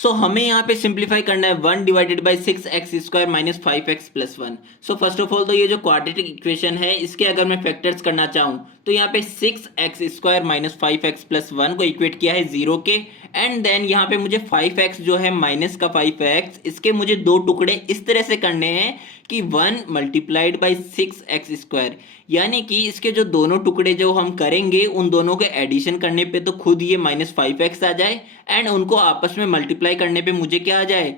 सो हमें यहाँ पे सिंप्लीफाई करना है 1 divided by 6x² minus 5x plus 1। So first of all तो ये जो क्वाड्रेटिक इक्वेशन है इसके अगर मैं फैक्टर्स करना चाहूँ तो यहाँ पे 6x² माइनस 5x प्लस 1 को इक्वेट किया है 0 के, एंड देन यहाँ पे मुझे 5x जो है माइनस का 5x, इसके मुझे दो टुकड़े इस तरह से करने हैं कि 1 मल्टीप्लाइड बाई 6x², यानी कि इसके जो दोनों टुकड़े जो हम करेंगे उन दोनों के एडिशन करने पे तो खुद ये माइनस 5x आ जाए, एंड उनको आपस में मल्टीप्लाई करने पे मुझे क्या आ जाए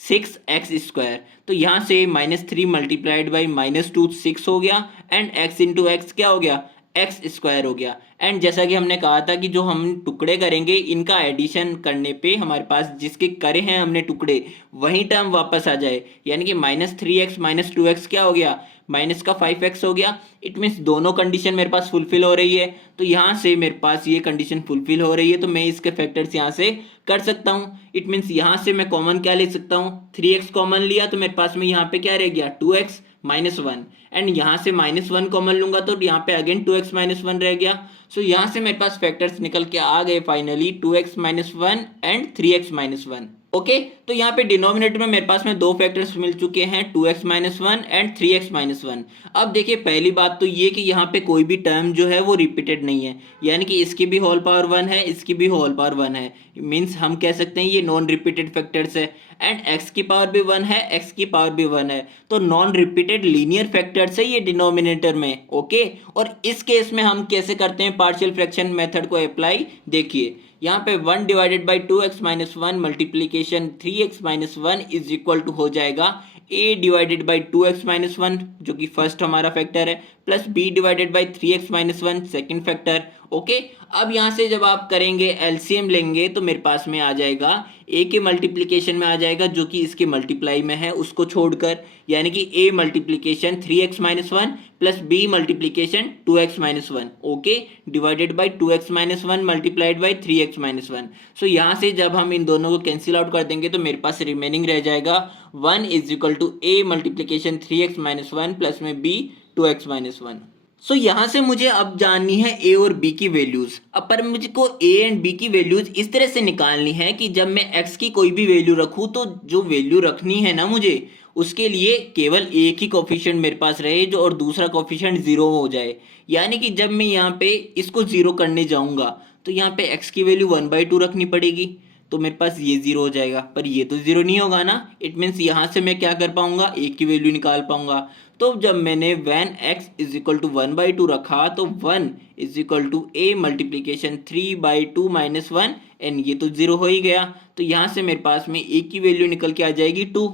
6x²। तो यहाँ से -3 मल्टीप्लाइड बाई -2 6 हो गया, एंड x इंटू एक्स क्या हो गया x² हो गया। एंड जैसा कि हमने कहा था कि जो हम टुकड़े करेंगे इनका एडिशन करने पे हमारे पास जिसके करे हैं हमने टुकड़े वही टर्म वापस आ जाए, यानी कि -3x -2x क्या हो गया माइनस का 5x हो गया। इट मीन्स दोनों कंडीशन मेरे पास फुलफिल हो रही है, तो यहाँ से मेरे पास ये कंडीशन फुलफिल हो रही है, तो मैं इसके फैक्टर्स यहाँ से कर सकता हूँ। इट मीन्स यहाँ से मैं कॉमन क्या ले सकता हूँ 3x कॉमन लिया तो मेरे पास में यहाँ पे क्या रह गया 2x -1, एंड यहाँ से -1 कॉमन लूंगा तो यहाँ पे अगेन 2x -1 रह गया। सो यहाँ से मेरे पास फैक्टर्स निकल के आ गए finally 2x -1 and 3x -1। Okay, तो यहाँ पे डिनोमिनेटर में मेरे पास में दो फैक्टर्स मिल चुके हैं 2x -1 एंड 3x -1। अब देखिए पहली बात तो ये कि यहाँ पे कोई भी टर्म जो है वो रिपीटेड नहीं है, यानी कि इसकी भी होल पावर 1 है, इसकी भी होल पावर 1 है, मीन्स हम कह सकते हैं ये नॉन रिपीटेड फैक्टर्स है। एंड x की पावर भी 1 है, x की पावर भी 1 है, तो नॉन रिपीटेड लीनियर फैक्टर्स है ये डिनोमिनेटर में। ओके, और इस केस में हम कैसे करते हैं पार्शियल फ्रैक्शन मेथड को अप्लाई, देखिए यहाँ पे 1 divided by 2x -1 multiplication 3x -1 is equal to हो जाएगा a डिवाइडेड बाई 2x -1 जो कि फर्स्ट हमारा फैक्टर है, plus b divided by 3x -1 second factor. Okay, अब यहाँ से जब आप करेंगे एलसीएम लेंगे तो मेरे पास में आ जाएगा a के मल्टीप्लीकेशन में आ जाएगा जो कि इसके मल्टीप्लाई में है उसको छोड़कर, यानी कि a multiplication 3x -1 plus b multiplication 2x -1, okay, divided by 2x -1 multiplied by 3x -1। So यहाँ से जब हम इन दोनों को कैंसिल आउट कर देंगे तो मेरे पास रिमेनिंग रह जाएगा 1 is equal to a multiplication 3x -1 plus में b 2x -1। सो यहाँ से मुझे अब जाननी है a और b की वैल्यूज। अब पर मुझको a एंड b की वैल्यूज इस तरह से निकालनी है कि जब मैं x की कोई भी वैल्यू रखूँ तो जो वैल्यू रखनी है ना मुझे उसके लिए केवल एक ही कोफिशिएंट मेरे पास रहे जो, और दूसरा कोफिशिएंट 0 हो जाए। यानी कि जब मैं यहाँ पे इसको 0 करने जाऊँगा तो यहाँ पे x की वैल्यू 1/2 रखनी पड़ेगी, तो मेरे पास ये 0 हो जाएगा, पर ये तो 0 नहीं होगा ना। इट मीन्स यहाँ से मैं क्या कर पाऊंगा एक की वैल्यू निकाल पाऊंगा। तो जब मैंने when x is equal to 1/2 रखा तो 1 is equal to a multiplication 3/2 -1, and ये तो 0 हो ही गया, तो यहाँ से मेरे पास में a की वैल्यू निकल के आ जाएगी 2।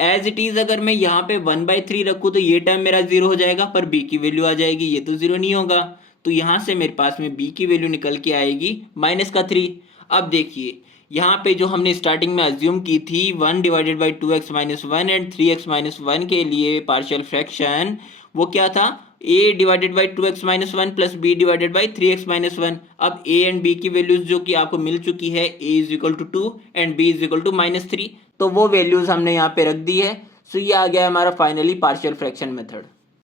एज इट इज अगर मैं यहाँ पे 1/3 रखूँ तो ये टर्म मेरा 0 हो जाएगा, पर b की वैल्यू आ जाएगी, ये तो 0 नहीं होगा, तो यहाँ से मेरे पास में b की वैल्यू निकल के आएगी -3। अब देखिए यहाँ पे जो हमने स्टार्टिंग में अज्यूम की थी 1 divided by 2x -1 and 3x -1 के लिए पार्शियल फ्रैक्शन, वो क्या था a divided by 2x -1 plus b divided by 3x -1। अब a एंड b की वैल्यूज जो कि आपको मिल चुकी है a is equal to 2 and b is equal to -3, तो वो वैल्यूज हमने यहाँ पे रख दी है। सो ये आ गया हमारा फाइनली पार्शियल फ्रैक्शन मेथड।